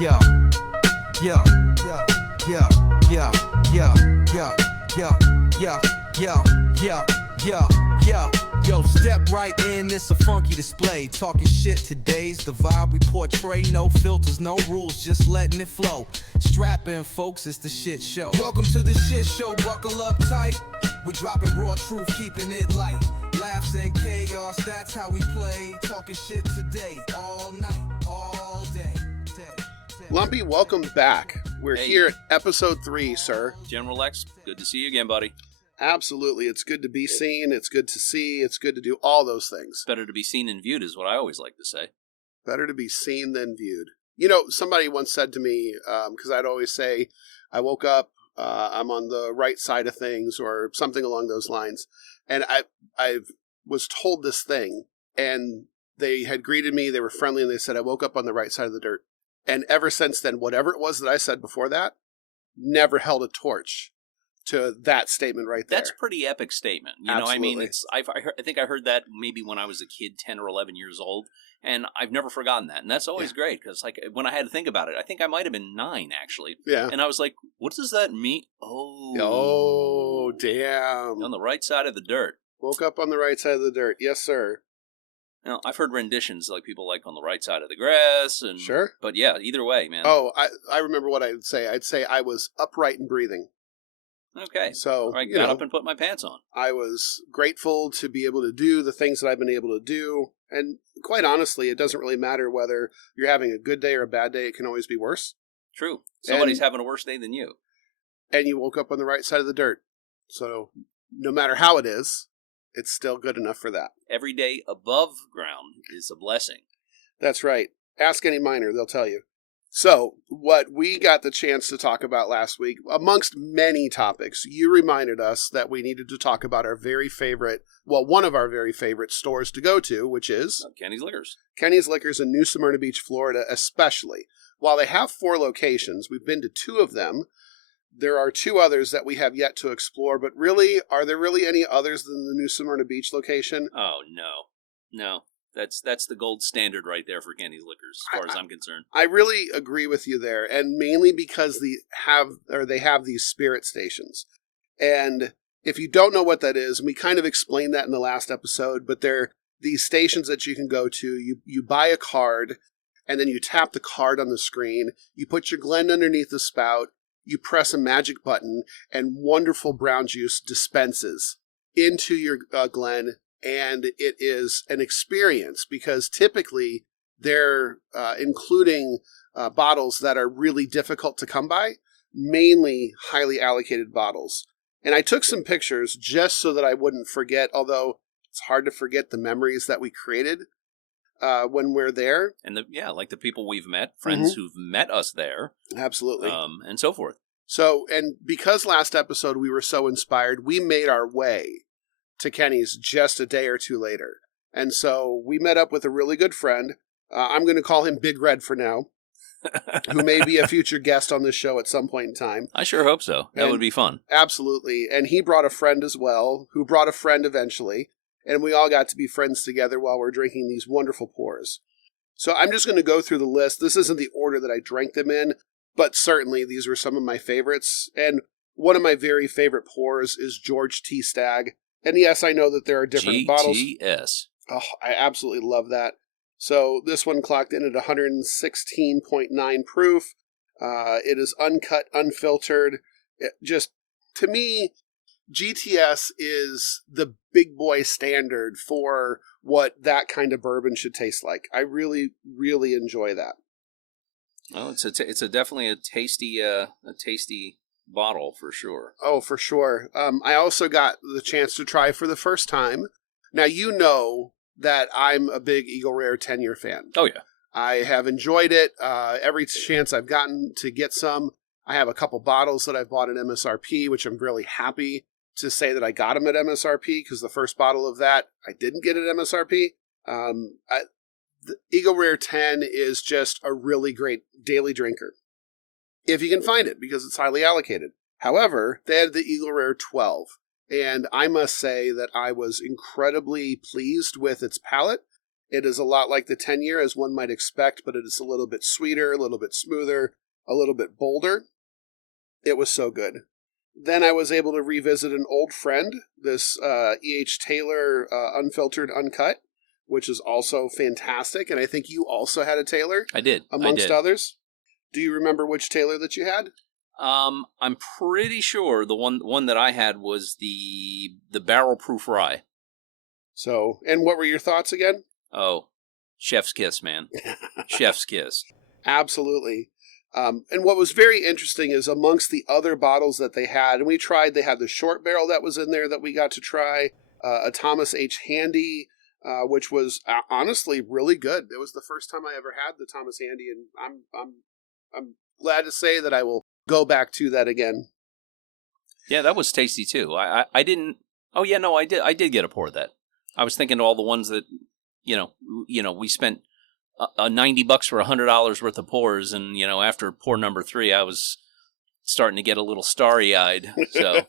Yo, yo, yo, yo, yo, yo, yo, yo, yo, yo, yo, yo, yo. Yo, step right in, it's a funky display. Talking shit, today's the vibe we portray. No filters, no rules, just letting it flow. Strap in, folks, it's the shit show. Welcome to the shit show, buckle up tight. We're dropping raw truth, keeping it light. Laughs and chaos, that's how we play. Talking shit today, all night, all day. Lumpy, welcome back. We're here at episode 3, sir. General X, good to see you again, buddy. Absolutely. It's good to be seen. It's good to see. It's good to do all those things. Better to be seen than viewed is what I always like to say. Better to be seen than viewed. You know, somebody once said to me, because I'd always say, I woke up, I'm on the right side of things, or something along those lines. And I was told this thing, and they had greeted me, they were friendly, and they said, I woke up on the right side of the dirt. And ever since then, whatever it was that I said before that, never held a torch to that statement right there. That's a pretty epic statement. You Absolutely. know, I mean, I think I heard that maybe when I was a kid, 10 or 11 years old, and I've never forgotten that. And that's always great, because like when I had to think about it, I think I might have been 9, actually. Yeah. And I was like, what does that mean? Oh, damn. On the right side of the dirt. Woke up on the right side of the dirt. Yes, sir. Now, I've heard renditions like people like on the right side of the grass. And sure. But yeah, either way, man. Oh, I remember what I would say. I'd say I was upright and breathing. Okay. So I got up and put my pants on. I was grateful to be able to do the things that I've been able to do. And quite honestly, it doesn't really matter whether you're having a good day or a bad day. It can always be worse. True. Somebody's having a worse day than you. And you woke up on the right side of the dirt. So no matter how it is, it's still good enough for that. Every day above ground is a blessing. That's right. Ask any miner, they'll tell you. So, what we got the chance to talk about last week, amongst many topics, you reminded us that we needed to talk about our very favorite, well, one of our very favorite stores to go to, which is Kenny's Liquors. Kenny's Liquors in New Smyrna Beach, Florida, especially. While they have 4 locations, we've been to 2 of them. There are 2 others that we have yet to explore, but really, are there really any others than the New Smyrna Beach location? Oh, no. No. That's the gold standard right there for Kenny's Liquors, as far as I'm concerned. I really agree with you there, and mainly because they have these spirit stations. And if you don't know what that is, we kind of explained that in the last episode, but they're these stations that you can go to. You buy a card, and then you tap the card on the screen. You put your Glen underneath the spout. You press a magic button, and wonderful brown juice dispenses into your Glen. And it is an experience because typically they're including bottles that are really difficult to come by, mainly highly allocated bottles. And I took some pictures just so that I wouldn't forget, although it's hard to forget the memories that we created when we're there. And like the people we've met, friends who've met us there. Absolutely. And so forth. So, and because last episode we were so inspired, we made our way to Kenny's just a day or 2 later. And so we met up with a really good friend. I'm going to call him Big Red for now, who may be a future guest on this show at some point in time. I sure hope so. That would be fun. Absolutely. And he brought a friend as well, who brought a friend eventually. And we all got to be friends together while we're drinking these wonderful pours. So I'm just going to go through the list. This isn't the order that I drank them in, but certainly these were some of my favorites. And one of my very favorite pours is George T. Stagg. And yes, I know that there are different bottles. GTS. Oh, I absolutely love that. So this one clocked in at 116.9 proof. It is uncut, unfiltered. To me, GTS is the big boy standard for what that kind of bourbon should taste like. I really, really enjoy that. Well, it's definitely a tasty bottle for sure. Oh, for sure. I also got the chance to try for the first time. Now, you know that I'm a big Eagle Rare 10-year fan. Oh, yeah. I have enjoyed it. Every chance I've gotten to get some. I have a couple bottles that I've bought at MSRP, which I'm really happy to say that I got them at MSRP, because the first bottle of that I didn't get at MSRP. The Eagle Rare 10 is just a really great daily drinker, if you can find it, because it's highly allocated. However, they had the Eagle Rare 12, and I must say that I was incredibly pleased with its palate. It is a lot like the 10-year, as one might expect, but it is a little bit sweeter, a little bit smoother, a little bit bolder. It was so good. Then I was able to revisit an old friend, this E.H. Taylor Unfiltered Uncut, which is also fantastic. And I think you also had a Taylor. I did. Amongst others. Do you remember which Taylor that you had? I'm pretty sure the one that I had was the barrel proof rye. So, and what were your thoughts again? Oh, chef's kiss, man. Chef's kiss. Absolutely. And what was very interesting is amongst the other bottles that they had, and we tried, they had the short barrel that was in there that we got to try, a Thomas H. Handy, which was honestly really good. It was the first time I ever had the Thomas Handy, and I'm glad to say that I will go back to that again. Yeah, that was tasty too. I didn't. Oh yeah, no, I did get a pour of that. I was thinking of all the ones that you know we spent $90 for $100 worth of pours, and after pour number 3, I was starting to get a little starry eyed. So,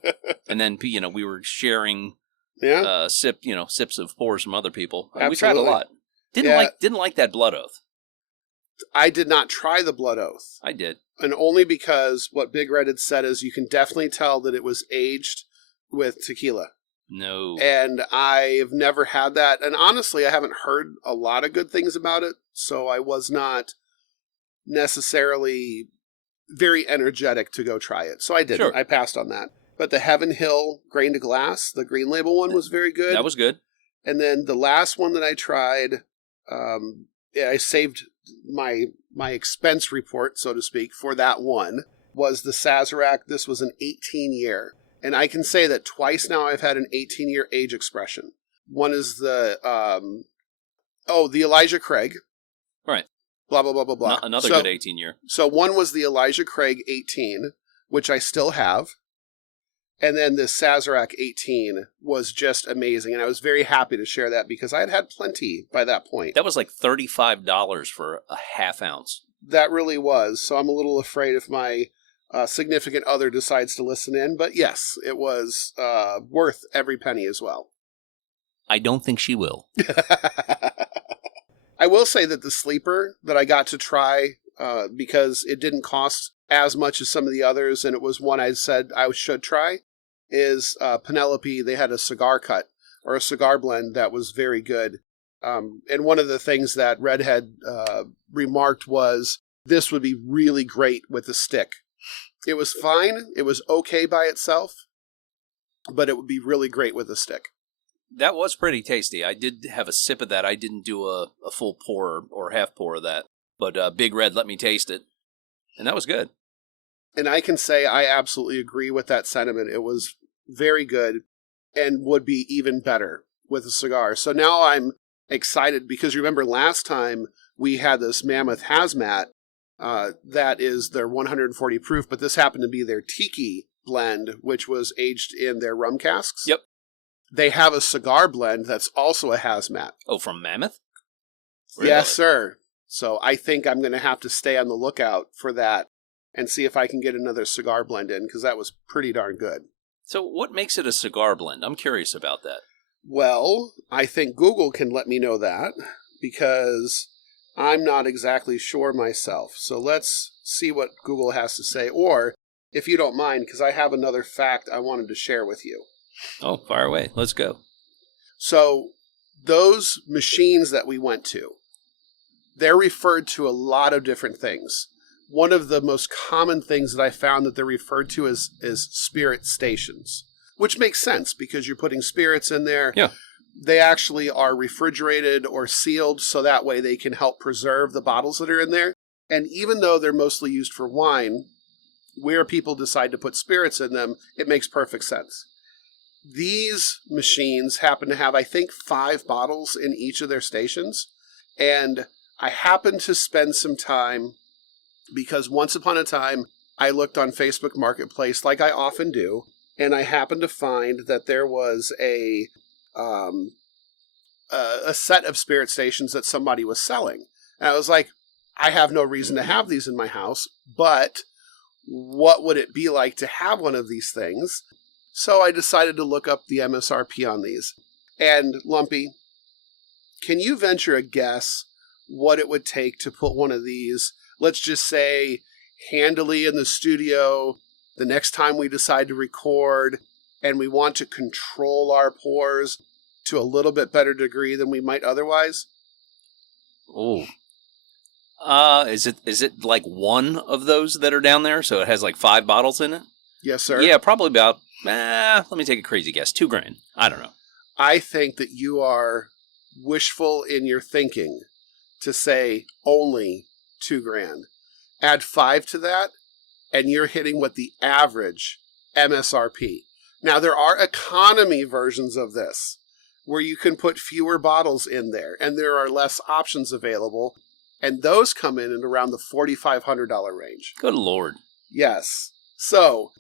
and then we were sharing sips of pours from other people. Absolutely. We tried a lot. Didn't like that Blood Oath. I did not try the Blood Oath. I did. And only because what Big Red had said is you can definitely tell that it was aged with tequila. No. And I've never had that. And honestly, I haven't heard a lot of good things about it. So I was not necessarily very energetic to go try it. So I didn't. Sure. I passed on that. But the Heaven Hill Grain to Glass, the Green Label one, was very good. That was good. And then the last one that I tried, I saved my expense report, so to speak, for that one, was the Sazerac. This was an 18-year. And I can say that twice now I've had an 18-year age expression. One is the Elijah Craig. Right. Blah, blah, blah, blah, blah. Another good 18-year. So one was the Elijah Craig 18, which I still have. And then the Sazerac 18 was just amazing. And I was very happy to share that because I had had plenty by that point. That was like $35 for a half ounce. That really was. So I'm a little afraid if my significant other decides to listen in. But yes, it was worth every penny as well. I don't think she will. I will say that the sleeper that I got to try, because it didn't cost as much as some of the others, and it was one I said I should try, is Penelope. They had a cigar cut or a cigar blend that was very good. And one of the things that Redhead remarked was this would be really great with a stick. It was fine. It was okay by itself, but it would be really great with a stick. That was pretty tasty. I did have a sip of that. I didn't do a full pour or half pour of that, but Big Red let me taste it, and that was good. And I can say I absolutely agree with that sentiment. It was very good and would be even better with a cigar. So now I'm excited because remember last time we had this Mammoth Hazmat that is their 140 proof, but this happened to be their Tiki blend, which was aged in their rum casks. Yep. They have a cigar blend that's also a Hazmat. Oh, from Mammoth? Really? Yes, sir. So I think I'm going to have to stay on the lookout for that and see if I can get another cigar blend in, because that was pretty darn good. So what makes it a cigar blend? I'm curious about that. Well, I think Google can let me know that, because I'm not exactly sure myself. So let's see what Google has to say, or if you don't mind, because I have another fact I wanted to share with you. Oh, fire away. Let's go. So those machines that we went to, they're referred to a lot of different things. One of the most common things that I found that they're referred to is spirit stations, which makes sense because you're putting spirits in there. Yeah. They actually are refrigerated or sealed so that way they can help preserve the bottles that are in there. And even though they're mostly used for wine, where people decide to put spirits in them, it makes perfect sense. These machines happen to have, I think, 5 bottles in each of their stations. And I happened to spend some time, because once upon a time, I looked on Facebook Marketplace like I often do, and I happened to find that there was a set of spirit stations that somebody was selling. And I was like, I have no reason to have these in my house, but what would it be like to have one of these things? So I decided to look up the MSRP on these. And Lumpy, Can you venture a guess what it would take to put one of these, let's just say, handily in the studio the next time we decide to record and we want to control our pours to a little bit better degree than we might otherwise? Oh. Is it like one of those that are down there? So it has like 5 bottles in it? Yes, sir. Yeah, probably about, let me take a crazy guess, $2,000. I don't know. I think that you are wishful in your thinking to say only $2,000. Add 5 to that, and you're hitting what the average MSRP. Now, there are economy versions of this where you can put fewer bottles in there, and there are less options available, and those come in at around the $4,500 range. Good Lord. Yes. So,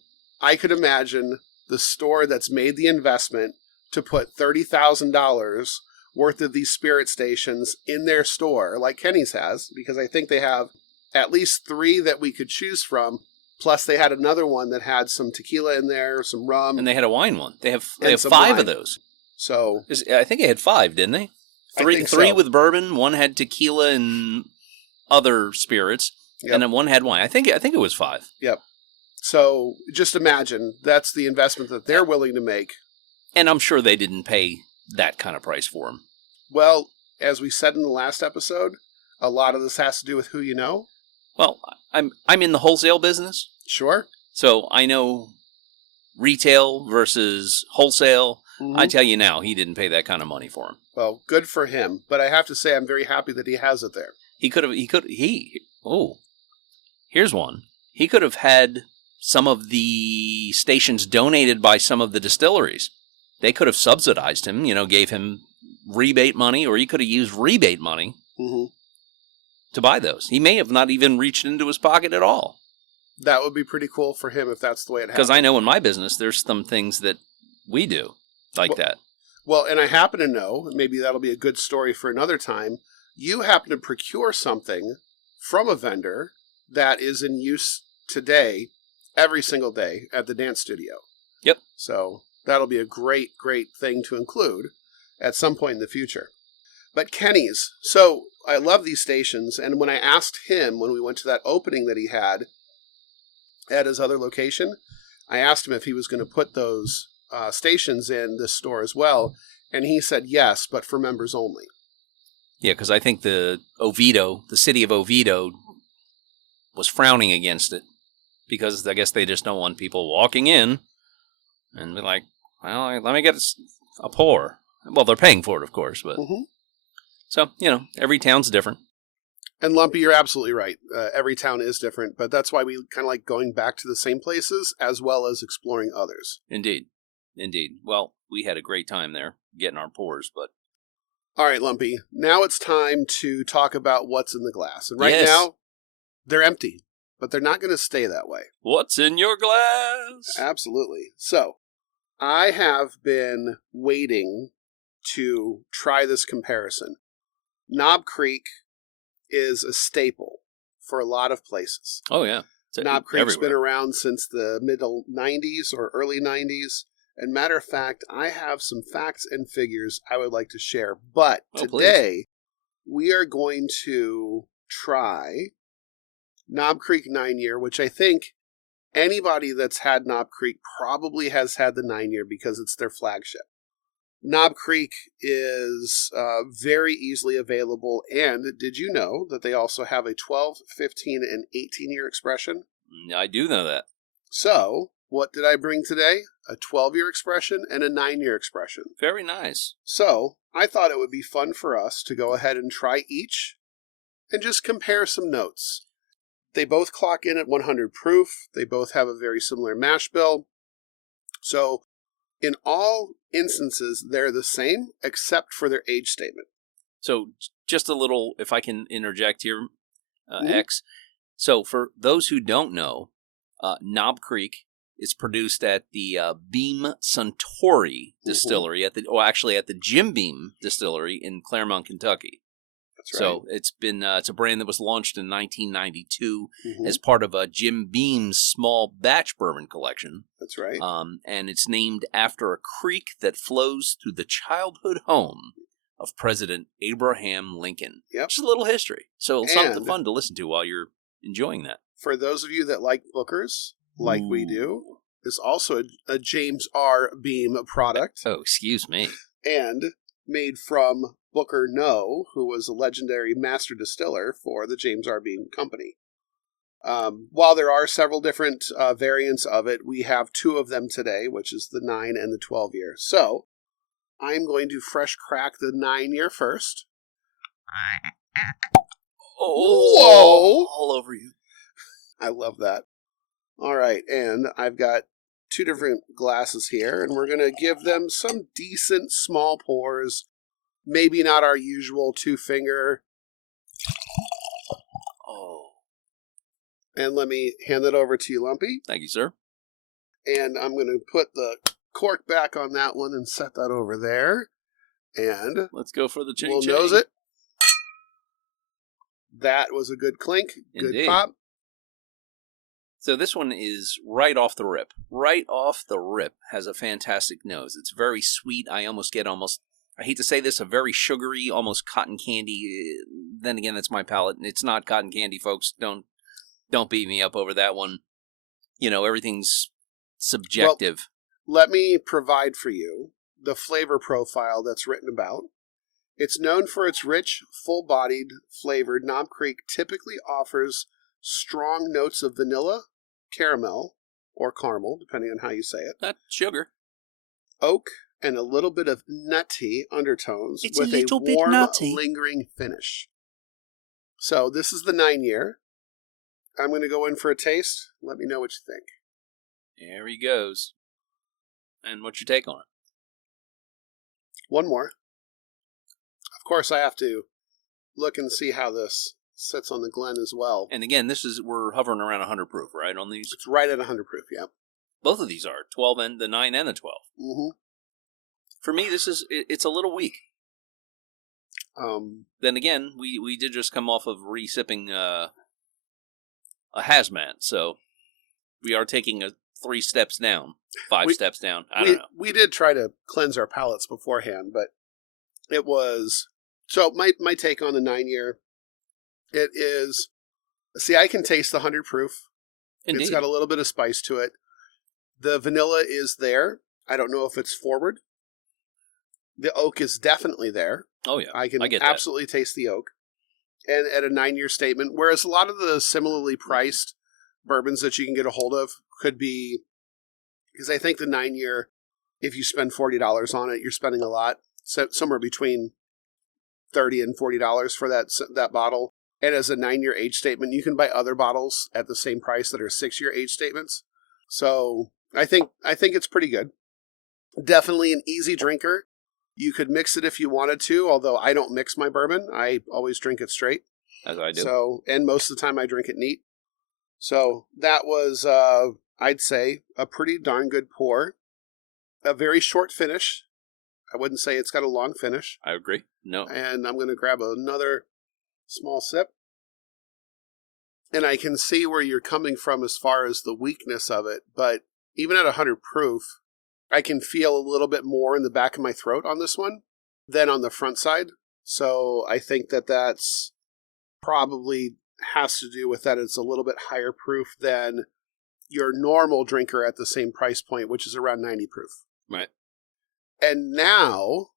I could imagine the store that's made the investment to put $30,000 worth of these spirit stations in their store, like Kenny's has, because I think they have at least 3 that we could choose from. Plus, they had another one that had some tequila in there, some rum. And they had a wine one. They have 5 wine. of those. So I think they had 5, didn't they? Three so. with bourbon, 1 had tequila and other spirits, and then 1 had wine. I think it was 5. Yep. So just imagine that's the investment that they're willing to make. And I'm sure they didn't pay that kind of price for them. Well, as we said in the last episode, a lot of this has to do with who you know. Well, I'm in the wholesale business. Sure. So I know retail versus wholesale. Mm-hmm. I tell you now, he didn't pay that kind of money for him. Well, good for him. But I have to say, I'm very happy that he has it there. Here's one. He could have had some of the stations donated by some of the distilleries. They could have subsidized him, gave him rebate money, or he could have used rebate money to buy those. He may have not even reached into his pocket at all. That would be pretty cool for him if that's the way it happens. Because I know in my business, there's some things that we do like that. Well, and I happen to know, maybe that'll be a good story for another time, you happen to procure something from a vendor that is in use today, every single day at the dance studio. Yep. So that'll be a great, great thing to include at some point in the future. But Kenny's, so I love these stations, and when I asked him, when we went to that opening that he had at his other location, I asked him if he was going to put those stations in this store as well, and he said yes, but for members only. Yeah, because I think the city of Oviedo, was frowning against it, because I guess they just don't want people walking in and be like, well, let me get a pour. Well, they're paying for it, of course, but... Mm-hmm. So, every town's different. And Lumpy, you're absolutely right. Every town is different, but that's why we kind of like going back to the same places as well as exploring others. Indeed. Well, we had a great time there getting our pours, but... All right, Lumpy. Now it's time to talk about what's in the glass. And right now, they're empty, but they're not going to stay that way. What's in your glass? Absolutely. So, I have been waiting to try this comparison. Knob Creek is a staple for a lot of places. Oh, yeah. Knob Creek's been around since the middle 90s or early 90s. And matter of fact, I have some facts and figures I would like to share. But today, we are going to try Knob Creek 9-year, which I think anybody that's had Knob Creek probably has had the 9-year because it's their flagship. Knob Creek is very easily available, and did you know that they also have a 12, 15, and 18-year expression? I do know that. So, what did I bring today? A 12-year expression and a 9-year expression. Very nice. So, I thought it would be fun for us to go ahead and try each and just compare some notes. They both clock in at 100 proof. They both have a very similar mash bill. So, in all instances, they're the same, except for their age statement. So, just a little, if I can interject here, X. So, for those who don't know, Knob Creek is produced at the Beam Suntory Distillery, at the Jim Beam Distillery in Claremont, Kentucky. That's right. So, it's a brand that was launched in 1992 as part of Jim Beam's small batch bourbon collection. That's right. And it's named after a creek that flows through the childhood home of President Abraham Lincoln. Yep. Just a little history. So And something fun to listen to while you're enjoying that. For those of you that like Bookers, like we do, is also a James R. Beam product. Oh, excuse me. And made from Booker No, who was a legendary master distiller for the James R. Beam Company. While there are several different variants of it, we have two of them today, which is the 9 and the 12 year. So, I'm going to fresh crack the 9 year first. Oh, whoa! All over you. I love that. All right, and I've got two different glasses here, and we're going to give them some decent small pours. Maybe not our usual 2-finger. Oh. And let me hand it over to you, Lumpy. Thank you, sir. And I'm going to put the cork back on that one and set that over there. And let's go for the ching we'll ching. nose it. That was a good clink. Good Indeed. pop. So this one is right off the rip. Right off the rip has a fantastic nose. It's very sweet. I hate to say this, a very sugary, almost cotton candy. Then again, that's my palate. It's not cotton candy, folks. Don't beat me up over that one. You know, everything's subjective. Well, let me provide for you the flavor profile that's written about. It's known for its rich, full-bodied, flavored. Knob Creek typically offers strong notes of vanilla, caramel, or caramel, depending on how you say it. Not sugar. Oak, and a little bit of nutty undertones It's with a little bit warm, nutty. lingering finish. So this is the 9 year. I'm going to go in for a taste. Let me know what you think. There he goes. And what's your take on it? One more. Of course, I have to look and see how this sits on the Glen as well. And again, we're hovering around 100 proof, right, on these? It's right at 100 proof, yeah. Both of these are 12 and the 9 and the 12. Mm-hmm. For me, it's a little weak. Then again, we did just come off of re-sipping a hazmat, so we are taking 3 steps down, 5 steps down. I don't know. We did try to cleanse our palates beforehand, but it was... So my take on the 9 year, it is... See, I can taste the 100 proof. Indeed. It's got a little bit of spice to it. The vanilla is there. I don't know if it's forward. The oak is definitely there. Oh, yeah. I can get absolutely taste the oak. And at a 9 year statement, whereas a lot of the similarly priced bourbons that you can get a hold of could be, because I think the 9 year, if you spend $40 on it, you're spending a lot. So somewhere between $30 and $40 for that bottle. And as a 9 year age statement, you can buy other bottles at the same price that are 6 year age statements. So I think it's pretty good. Definitely an easy drinker. You could mix it if you wanted to, although I don't mix my bourbon. I always drink it straight. As I do. So, and most of the time I drink it neat. So that was, I'd say, a pretty darn good pour. A very short finish. I wouldn't say it's got a long finish. I agree. No. And I'm going to grab another small sip. And I can see where you're coming from as far as the weakness of it. But even at 100 proof, I can feel a little bit more in the back of my throat on this one than on the front side. So I think that's probably has to do with that. It's a little bit higher proof than your normal drinker at the same price point, which is around 90 proof. Right. And now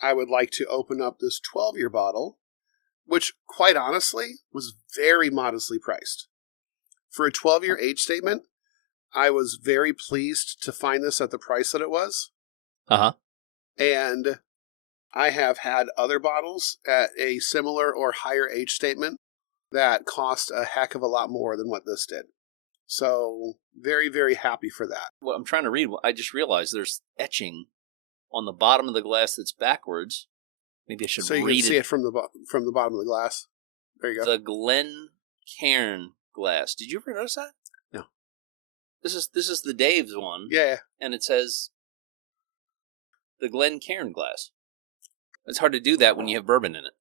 I would like to open up this 12-year bottle, which quite honestly was very modestly priced. For a 12-year age statement, I was very pleased to find this at the price that it was. Uh-huh. And I have had other bottles at a similar or higher age statement that cost a heck of a lot more than what this did. So, very, very happy for that. Well, I'm trying to read. I just realized there's etching on the bottom of the glass that's backwards. Maybe I should read it. So you can see it from the bottom of the glass. There you go. The Glen Cairn glass. Did you ever notice that? No. This is the Dave's one. Yeah. And it says the Glen Cairn glass. It's hard to do that when you have bourbon in it.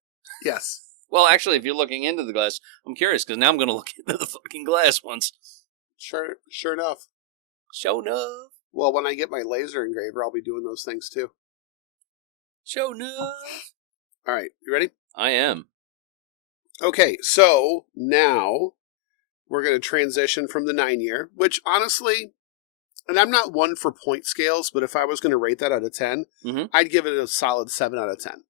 Yes. Well, actually, if you're looking into the glass, I'm curious because now I'm going to look into the fucking glass once. Sure enough. Sure enough. Well, when I get my laser engraver, I'll be doing those things too. Sure enough. All right, you ready? I am. Okay, so now we're going to transition from the 9-year, which honestly, and I'm not one for point scales, but if I was going to rate that out of 10, I'd give it a solid 7 out of 10.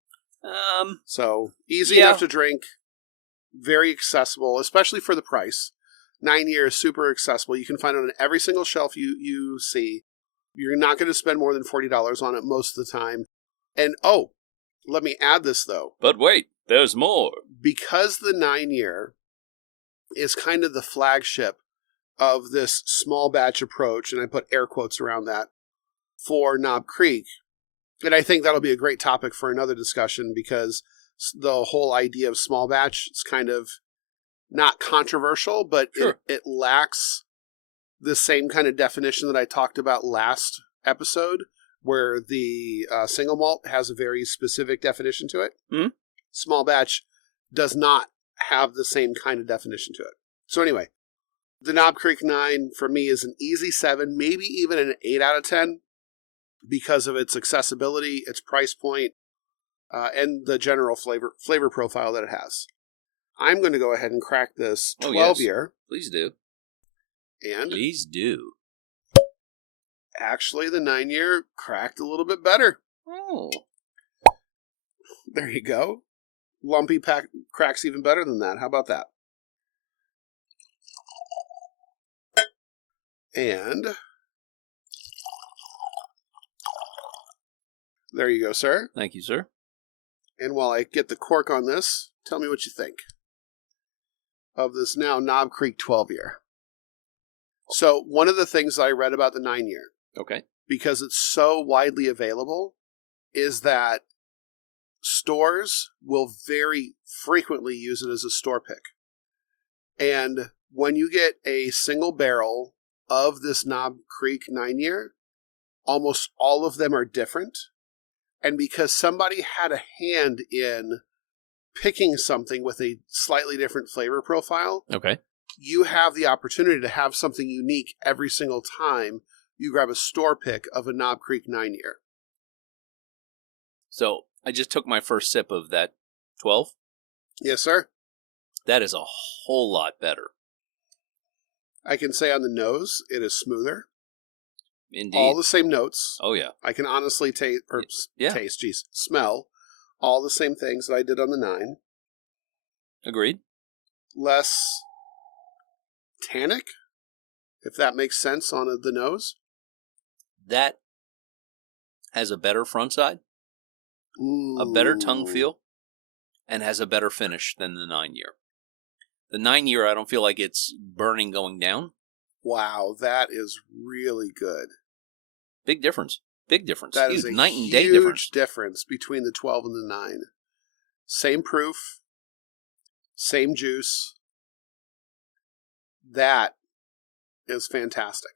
So easy enough to drink, very accessible, especially for the price. 9-year is super accessible. You can find it on every single shelf you see. You're not going to spend more than $40 on it most of the time. And let me add this though. But wait, there's more. Because the 9-year is kind of the flagship of this small batch approach, and I put air quotes around that, for Knob Creek. And I think that'll be a great topic for another discussion, because the whole idea of small batch is kind of not controversial, but it lacks the same kind of definition that I talked about last episode, where the single malt has a very specific definition to it. Mm-hmm. Small batch does not have the same kind of definition to it. So anyway, the Knob Creek 9 for me is an easy 7, maybe even an 8 out of 10, because of its accessibility, its price point, and the general flavor profile that it has. I'm going to go ahead and crack this 12-year. Please do. And please do. Actually, the 9-year cracked a little bit better. Oh. There you go. Lumpy cracks even better than that. How about that? And there you go, sir. Thank you, sir. And while I get the cork on this, tell me what you think of this now Knob Creek 12-year. So one of the things I read about the 9-year, because it's so widely available, is that stores will very frequently use it as a store pick. And when you get a single barrel of this Knob Creek 9-year, almost all of them are different. And because somebody had a hand in picking something with a slightly different flavor profile, you have the opportunity to have something unique every single time you grab a store pick of a Knob Creek 9-year. So I just took my first sip of that 12. Yes, sir. That is a whole lot better. I can say on the nose, it is smoother. Indeed. All the same notes. Oh, yeah. I can honestly smell all the same things that I did on the 9. Agreed. Less tannic, if that makes sense on the nose. That has a better front side, a better tongue feel, and has a better finish than the 9-year. The 9-year, I don't feel like it's burning going down. Wow, that is really good. Big difference. Big difference. That is a night and day difference. Huge difference between the 12 and the 9. Same proof, same juice. That is fantastic.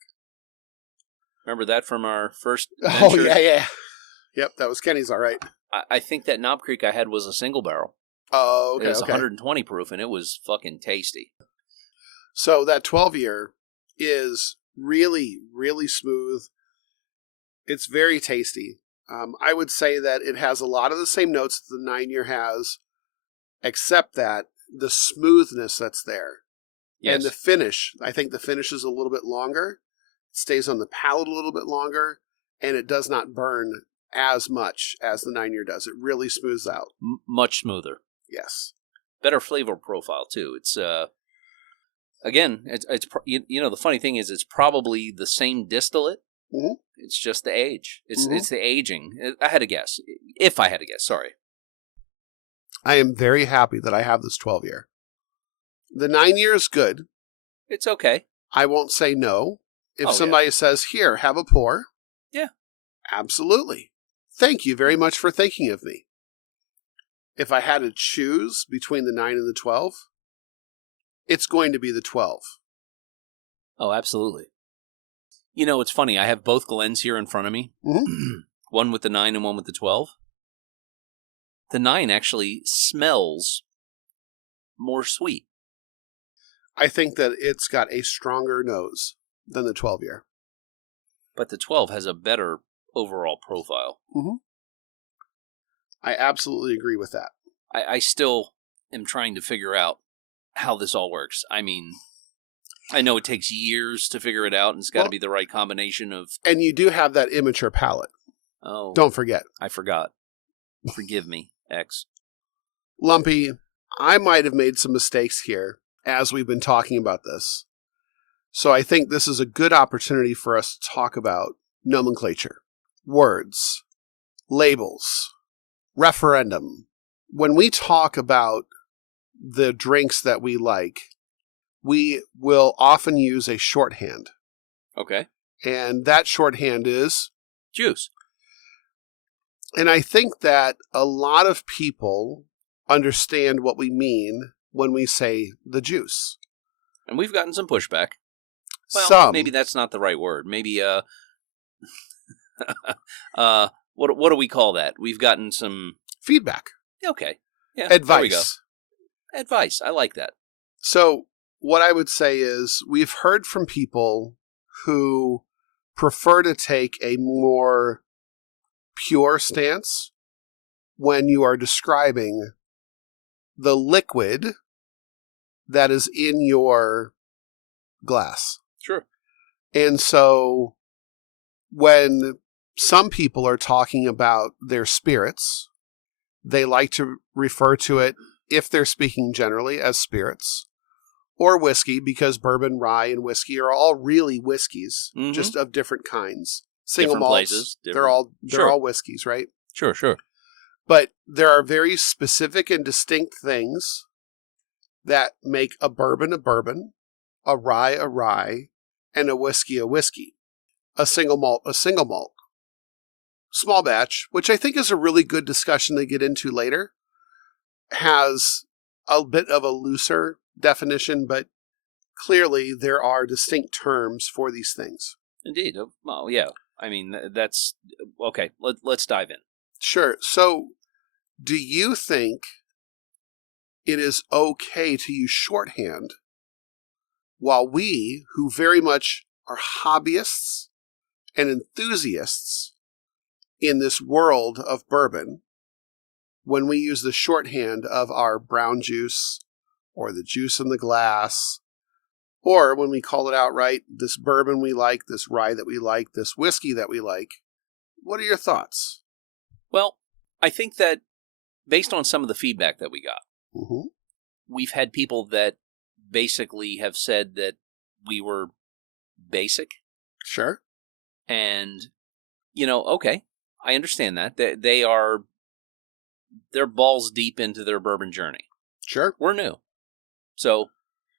Remember that from our first venture? Oh, yeah. Yep, that was Kenny's, all right. I think that Knob Creek I had was a single barrel. Oh, okay. It was 120 proof, and it was fucking tasty. So that 12-year is really, really smooth. It's very tasty. I would say that it has a lot of the same notes that the 9-year has, except that the smoothness that's there. Yes. And the finish, I think the finish is a little bit longer. It stays on the palate a little bit longer, and it does not burn as much as the 9-year does. It really smooths out. Much smoother. Yes. Better flavor profile, too. It's, again, it's the funny thing is it's probably the same distillate. Mm-hmm. It's just the age. It's the aging. I had to guess. If I had to guess, sorry. I am very happy that I have this 12-year. The 9-year is good. It's okay. I won't say no. If somebody says, here, have a pour. Yeah. Absolutely. Thank you very much for thinking of me. If I had to choose between the 9 and the 12, it's going to be the 12. Oh, absolutely. You know, it's funny. I have both Glens here in front of me. Mm-hmm. One with the 9 and one with the 12. The 9 actually smells more sweet. I think that it's got a stronger nose than the 12-year. But the 12 has a better overall profile. Mm-hmm. I absolutely agree with that. I still am trying to figure out how this all works. I mean, I know it takes years to figure it out, and it's got to be the right combination of... And you do have that immature palate. Oh. Don't forget. I forgot. Forgive me, X. Lumpy, I might have made some mistakes here as we've been talking about this. So I think this is a good opportunity for us to talk about nomenclature, words, labels, referendum. When we talk about the drinks that we like, we will often use a shorthand. Okay. And that shorthand is... juice. And I think that a lot of people understand what we mean when we say the juice. And we've gotten some pushback. Well, maybe that's not the right word. Maybe, what do we call that? We've gotten some... feedback. Okay. Yeah. Advice. There we go. Advice. I like that. So what I would say is we've heard from people who prefer to take a more pure stance when you are describing the liquid that is in your glass. Sure. And so when some people are talking about their spirits, they like to refer to it, if they're speaking generally, as spirits or whiskey, because bourbon, rye, and whiskey are all really whiskeys, just of different kinds. Single different malts, places, they're all whiskeys, right? Sure. But there are very specific and distinct things that make a bourbon, a rye, and a whiskey. A single malt. Small batch, which I think is a really good discussion to get into later, has a bit of a looser definition, but clearly there are distinct terms for these things. Indeed. Well, yeah. I mean, that's... Okay, let's dive in. Sure. So, do you think it is okay to use shorthand while we, who very much are hobbyists and enthusiasts in this world of bourbon, when we use the shorthand of our brown juice or the juice in the glass, or when we call it outright, this bourbon we like, this rye that we like, this whiskey that we like, what are your thoughts? Well, I think that based on some of the feedback that we got, we've had people that basically have said that we were basic. Sure. And, okay, I understand that. They're balls deep into their bourbon journey. Sure. We're new. So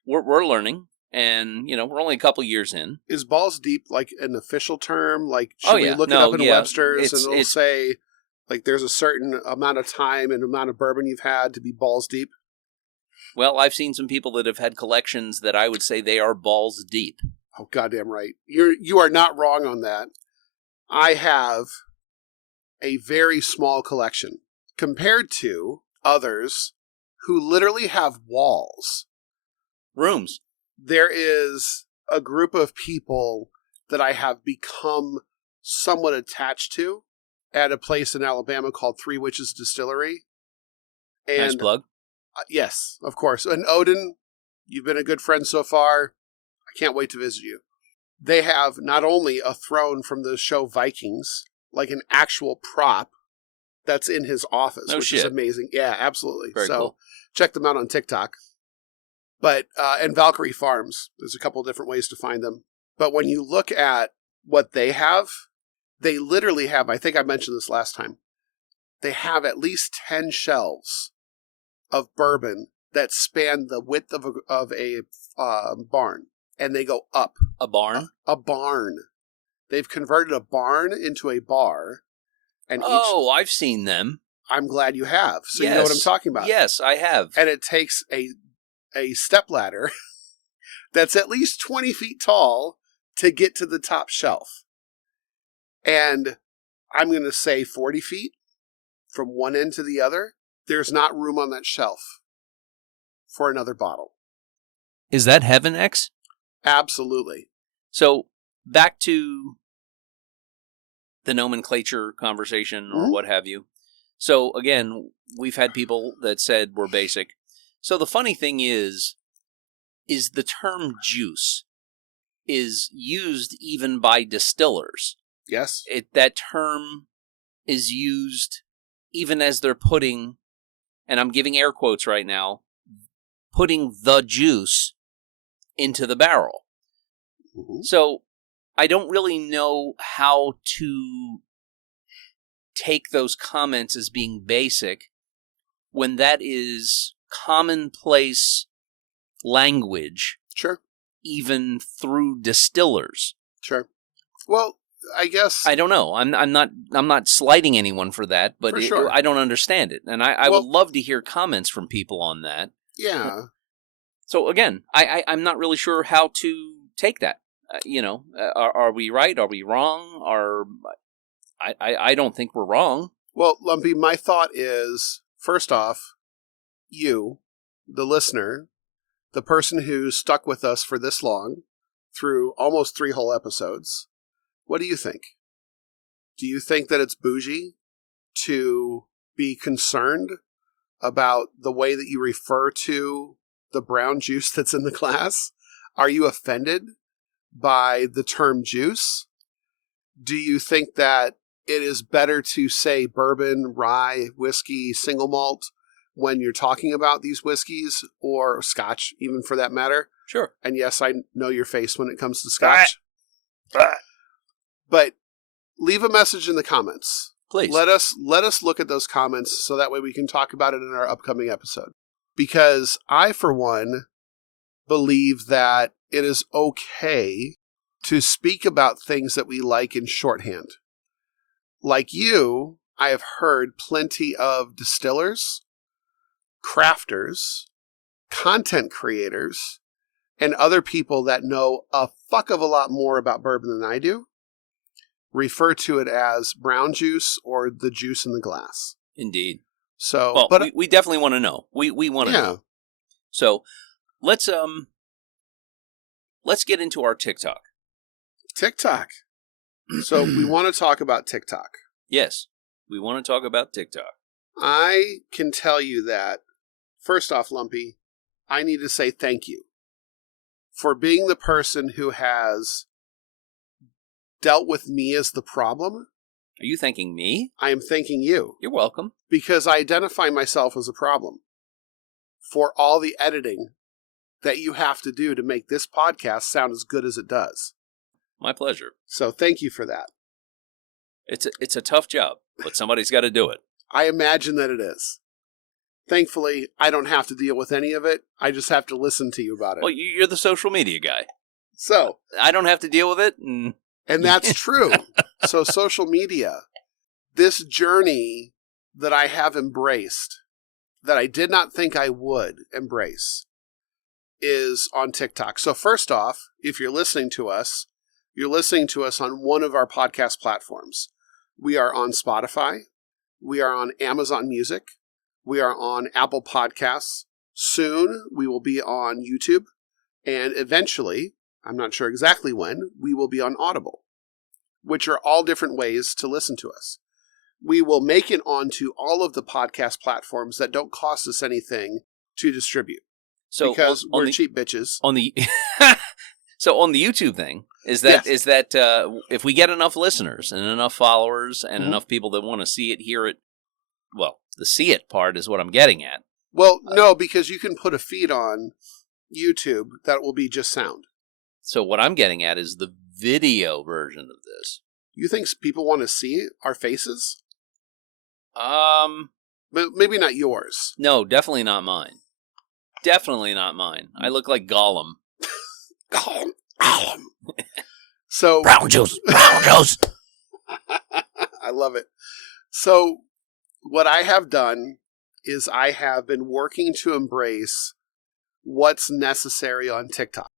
we're learning, and, we're only a couple years in. Is balls deep like an official term? Like, should we look it up in Webster's and it'll say, like, there's a certain amount of time and amount of bourbon you've had to be balls deep? Well, I've seen some people that have had collections that I would say they are balls deep. Oh, goddamn right. You are not wrong on that. I have a very small collection compared to others who literally have walls. Rooms. There is a group of people that I have become somewhat attached to at a place in Alabama called Three Witches Distillery. And, nice plug. Yes, of course. And Odin, you've been a good friend so far. I can't wait to visit you. They have not only a throne from the show Vikings, like an actual prop that's in his office, which is amazing. Yeah, absolutely. Very cool. Check them out on TikTok. But, and Valkyrie Farms, there's a couple different ways to find them. But when you look at what they have, they literally have, I think I mentioned this last time, they have at least 10 shelves of bourbon that span the width of a barn. And they go up. A barn? A barn. They've converted a barn into a bar. And I've seen them. I'm glad you have. So you know what I'm talking about. Yes, I have. And it takes a stepladder that's at least 20 feet tall to get to the top shelf. And I'm going to say 40 feet from one end to the other. There's not room on that shelf for another bottle. Is that heaven, X? Absolutely. So back to the nomenclature conversation or what have you. So again, we've had people that said we're basic. So the funny thing is the term juice is used even by distillers. Yes. That term is used even as they're putting, and I'm giving air quotes right now, putting the juice into the barrel. Mm-hmm. So I don't really know how to take those comments as being basic when that is commonplace language. Sure. Even through distillers. Sure. Well, I guess I don't know. I'm not slighting anyone for that, but for sure. I don't understand it, and I would love to hear comments from people on that. Yeah. So again, I'm not really sure how to take that. Are we right? Are we wrong? I don't think we're wrong. Well, Lumpy, my thought is, first off, you, the listener, the person who stuck with us for this long, through almost 3 whole episodes, what do you think? Do you think that it's bougie to be concerned about the way that you refer to the brown juice that's in the glass? Are you offended by the term juice? Do you think that it is better to say bourbon, rye, whiskey, single malt when you're talking about these whiskeys, or scotch, even for that matter? Sure. And yes, I know your face when it comes to scotch. But leave a message in the comments. Please. Let us look at those comments so that way we can talk about it in our upcoming episode. Because I, for one, believe that it is okay to speak about things that we like in shorthand. Like you, I have heard plenty of distillers, crafters, content creators, and other people that know a fuck of a lot more about bourbon than I do refer to it as brown juice or the juice in the glass. Indeed. So, well, but we definitely want to know. We want to know. So let's get into our TikTok. TikTok. So we want to talk about TikTok. Yes, we want to talk about TikTok. I can tell you that, first off, Lumpy, I need to say thank you for being the person who has dealt with me as the problem. Are you thanking me? I am thanking you. You're welcome. Because I identify myself as a problem for all the editing that you have to do to make this podcast sound as good as it does. My pleasure. So thank you for that. It's a tough job, but somebody's got to do it. I imagine that it is. Thankfully, I don't have to deal with any of it. I just have to listen to you about it. Well, you're the social media guy. So I don't have to deal with it. And that's true. So social media, this journey that I have embraced, that I did not think I would embrace, is on TikTok. So first off, if you're listening to us on one of our podcast platforms. We are on Spotify. We are on Amazon Music. We are on Apple Podcasts. Soon, we will be on YouTube. And eventually, I'm not sure exactly when, we will be on Audible, which are all different ways to listen to us. We will make it onto all of the podcast platforms that don't cost us anything to distribute. So because we're cheap bitches. So on the YouTube thing, is that if we get enough listeners and enough followers and enough people that want to see it, hear it, well, the see it part is what I'm getting at. Well, no, because you can put a feed on YouTube that will be just sound. So what I'm getting at is the video version of this. You think people want to see our faces? But maybe not yours. No, definitely not mine. Definitely not mine. I look like Gollum. Gollum. So brown juice. I love it. So what I have done is I have been working to embrace what's necessary on TikTok.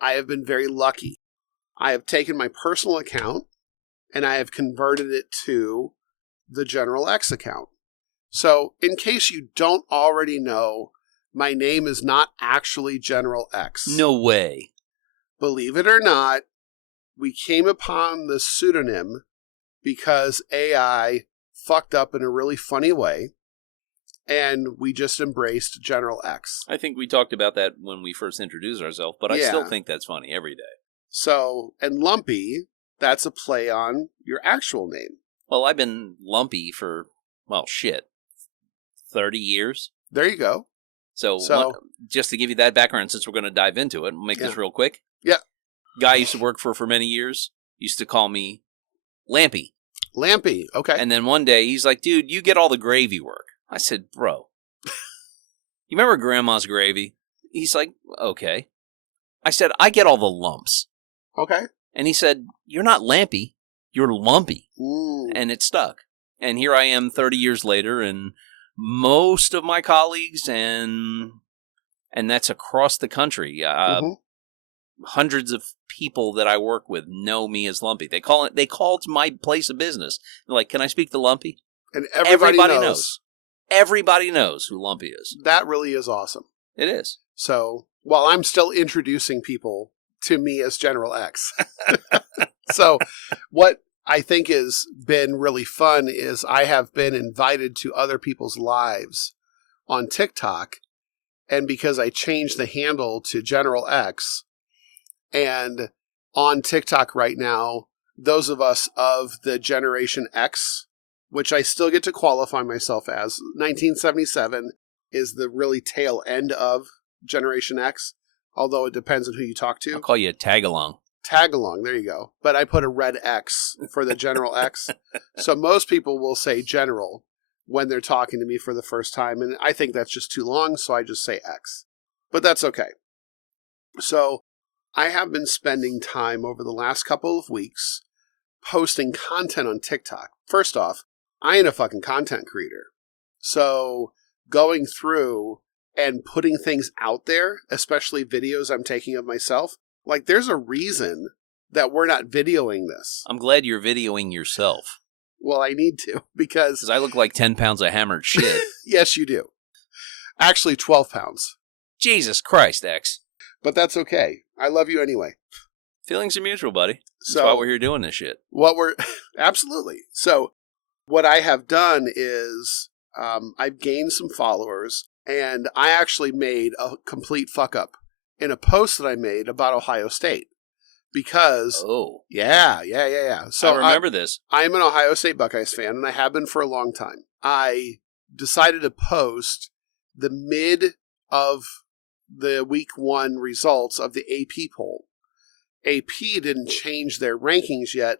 I have been very lucky. I have taken my personal account and I have converted it to the General X account. So in case you don't already know, my name is not actually General X. No way. Believe it or not, we came upon the pseudonym because AI fucked up in a really funny way, and we just embraced General X. I think we talked about that when we first introduced ourselves, but I still think that's funny every day. So, and Lumpy, that's a play on your actual name. Well, I've been Lumpy for, 30 years. There you go. So just to give you that background, since we're going to dive into it, we'll make this real quick. Yeah. Guy I used to work for many years used to call me Lampy. Lampy, okay. And then one day he's like, dude, you get all the gravy work. I said, bro, you remember Grandma's gravy? He's like, okay. I said, I get all the lumps. Okay. And he said, you're not Lampy, you're Lumpy. Ooh. And it stuck. And here I am 30 years later, and most of my colleagues, and that's across the country, hundreds of people that I work with know me as Lumpy. They called my place of business. They're like, can I speak to Lumpy? And everybody knows. Everybody knows who Lumpy is. That really is awesome. It is. So, while I'm still introducing people to me as General X. So, what I think has been really fun is I have been invited to other people's lives on TikTok, and because I changed the handle to General X, and on TikTok right now, those of us of the Generation X, which I still get to qualify myself as, 1977 is the really tail end of Generation X, although it depends on who you talk to. I'll call you a tag-along. Tag-along, there you go. But I put a red X for the General X. So most people will say General when they're talking to me for the first time, and I think that's just too long, so I just say X. But that's okay. So I have been spending time over the last couple of weeks posting content on TikTok. First off, I ain't a fucking content creator. So going through and putting things out there, especially videos I'm taking of myself, like there's a reason that we're not videoing this. I'm glad you're videoing yourself. Well, I need to, because I look like 10 pounds of hammered shit. Yes, you do. Actually, 12 pounds. Jesus Christ, X. But that's okay. I love you anyway. Feelings are mutual, buddy. That's why we're here doing this shit. Absolutely. So what I have done is I've gained some followers, and I actually made a complete fuck up in a post that I made about Ohio State. Because, yeah. So I remember this. I'm an Ohio State Buckeyes fan, and I have been for a long time. I decided to post the mid of the week 1 results of the AP poll. AP didn't change their rankings yet,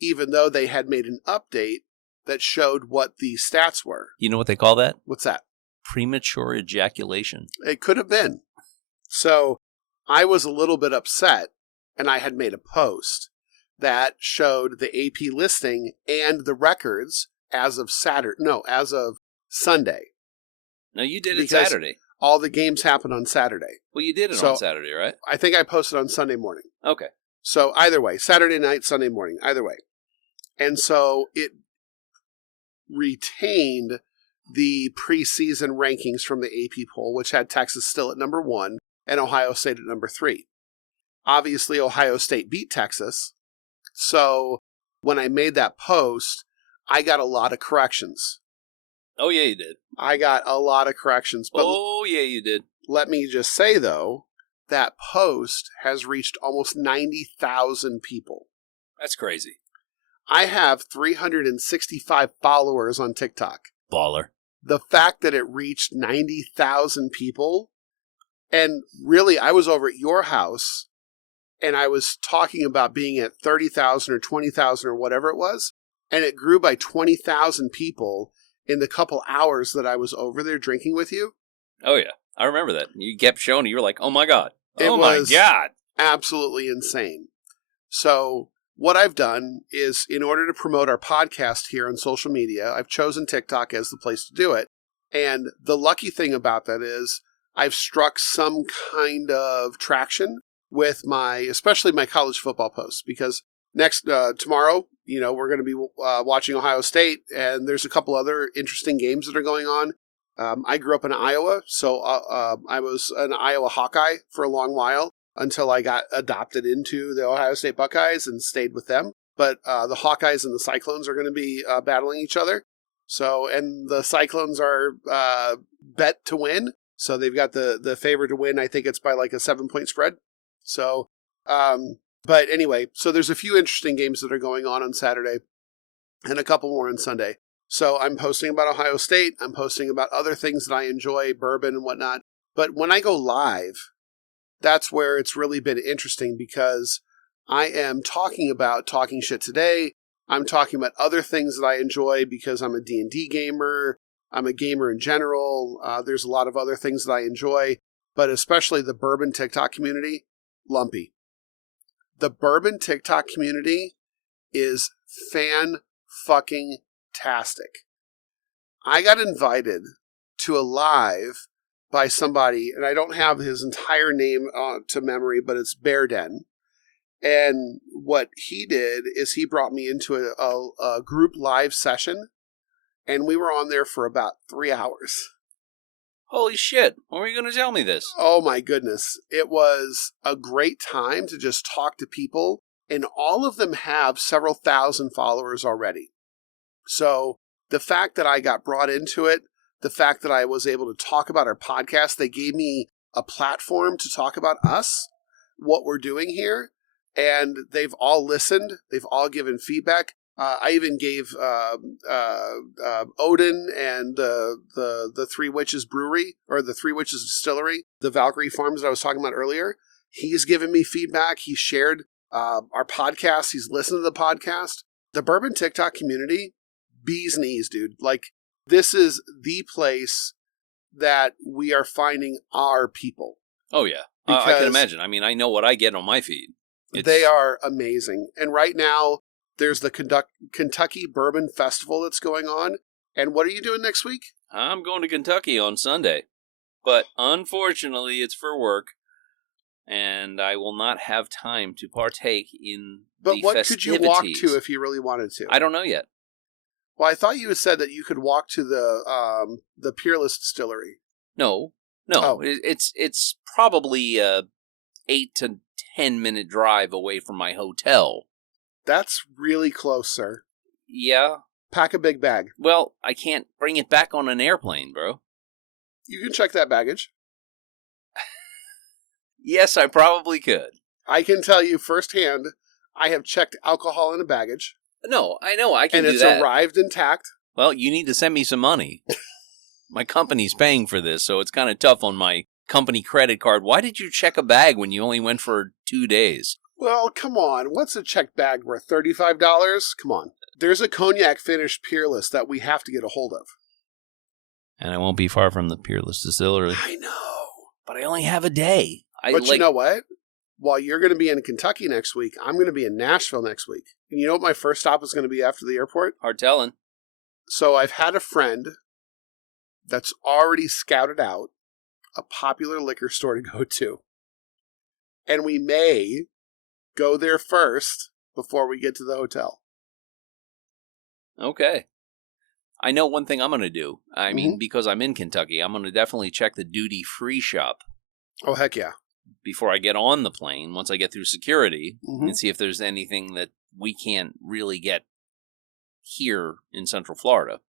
even though they had made an update that showed what the stats were. You know what they call that? What's that? Premature ejaculation. It could have been. So I was a little bit upset, and I had made a post that showed the AP listing and the records as of Sunday. No, you did it Saturday. All the games happened on Saturday. Well, you did it on Saturday, right? I think I posted on Sunday morning. Okay. So either way, Saturday night, Sunday morning, either way. And so it retained the preseason rankings from the AP poll, which had Texas still at number 1 and Ohio State at number 3. Obviously, Ohio State beat Texas. So when I made that post, I got a lot of corrections. Oh, yeah, you did. I got a lot of corrections. But yeah, you did. Let me just say, though, that post has reached almost 90,000 people. That's crazy. I have 365 followers on TikTok. Baller. The fact that it reached 90,000 people, and really, I was over at your house, and I was talking about being at 30,000 or 20,000 or whatever it was, and it grew by 20,000 people in the couple hours that I was over there drinking with you. Oh, yeah. I remember that. You kept showing it. You were like, oh, my God. It was absolutely insane. So what I've done is, in order to promote our podcast here on social media, I've chosen TikTok as the place to do it. And the lucky thing about that is I've struck some kind of traction with especially my college football posts, because tomorrow, we're going to be watching Ohio State, and there's a couple other interesting games that are going on. I grew up in Iowa, so I was an Iowa Hawkeye for a long while until I got adopted into the Ohio State Buckeyes and stayed with them. But the Hawkeyes and the Cyclones are going to be battling each other. So, and the Cyclones are bet to win. So they've got the favorite to win. I think it's by like a 7-point spread. So, but anyway, so there's a few interesting games that are going on Saturday and a couple more on Sunday. So I'm posting about Ohio State. I'm posting about other things that I enjoy, bourbon and whatnot. But when I go live, that's where it's really been interesting because I am talking shit today. I'm talking about other things that I enjoy because I'm a D&D gamer. I'm a gamer in general. There's a lot of other things that I enjoy, but especially the bourbon TikTok community, lumpy. The bourbon TikTok community is fan-fucking-tastic. I got invited to a live by somebody, and I don't have his entire name to memory, but it's Bear Den. And what he did is he brought me into a group live session, and we were on there for about 3 hours. Holy shit. When were you going to tell me this? Oh my goodness. It was a great time to just talk to people, and all of them have several thousand followers already. So the fact that I got brought into it, the fact that I was able to talk about our podcast, they gave me a platform to talk about us, what we're doing here, and they've all listened. They've all given feedback. I even gave Odin and the Three Witches Brewery, or the Three Witches Distillery, the Valkyrie Farms that I was talking about earlier. He's given me feedback. He shared our podcast. He's listened to the podcast. The bourbon TikTok community, bee's knees, dude. Like, this is the place that we are finding our people. Oh, yeah. I can imagine. I mean, I know what I get on my feed. They are amazing. And right now, there's the Kentucky Bourbon Festival that's going on. And what are you doing next week? I'm going to Kentucky on Sunday. But unfortunately, it's for work. And I will not have time to partake in the festivities. But what could you walk to if you really wanted to? I don't know yet. Well, I thought you had said that you could walk to the Peerless Distillery. No. Oh. It's probably a 8 to 10 minute drive away from my hotel. That's really close, sir. Yeah. Pack a big bag. Well, I can't bring it back on an airplane, bro. You can check that baggage. Yes, I probably could. I can tell you firsthand, I have checked alcohol in a baggage. No, I know, I can do that. And it's arrived intact. Well, you need to send me some money. My company's paying for this, so it's kind of tough on my company credit card. Why did you check a bag when you only went for 2 days? Well, come on. What's a checked bag worth? $35? Come on. There's a cognac finished Peerless that we have to get a hold of. And I won't be far from the Peerless Distillery. I know. But I only have a day. But you know what? While you're going to be in Kentucky next week, I'm going to be in Nashville next week. And you know what my first stop is going to be after the airport? Hard telling. So I've had a friend that's already scouted out a popular liquor store to go to. And we may go there first before we get to the hotel. Okay. I know one thing I'm going to do. I mean, because I'm in Kentucky, I'm going to definitely check the duty-free shop. Oh, heck yeah. Before I get on the plane, once I get through security, and see if there's anything that we can't really get here in Central Florida.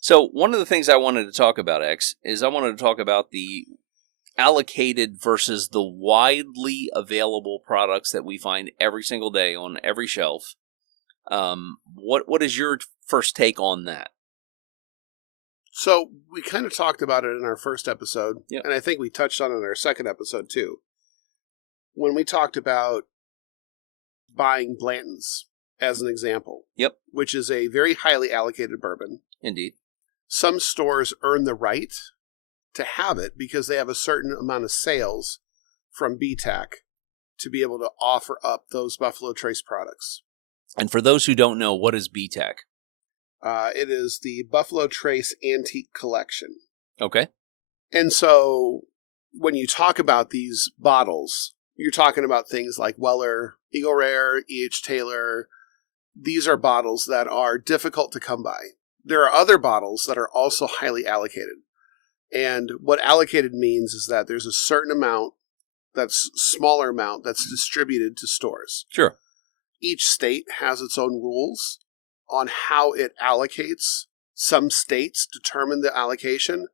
So one of the things I wanted to talk about, X, is I wanted to talk about the allocated versus the widely available products that we find every single day on every shelf. What is your first take on that? So we kind of talked about it in our first episode, yep. And I think we touched on it in our second episode too. When we talked about buying Blanton's as an example, yep, which is a very highly allocated bourbon. Indeed. Some stores earn the right to have it because they have a certain amount of sales from BTAC to be able to offer up those Buffalo Trace products. And for those who don't know, what is BTAC? It is the Buffalo Trace Antique Collection. Okay. And so when you talk about these bottles, you're talking about things like Weller, Eagle Rare, E.H. Taylor. These are bottles that are difficult to come by. There are other bottles that are also highly allocated. And what allocated means is that there's a certain amount, that's smaller amount, that's distributed to stores. Sure. Each state has its own rules on how it allocates Some states determine the allocation.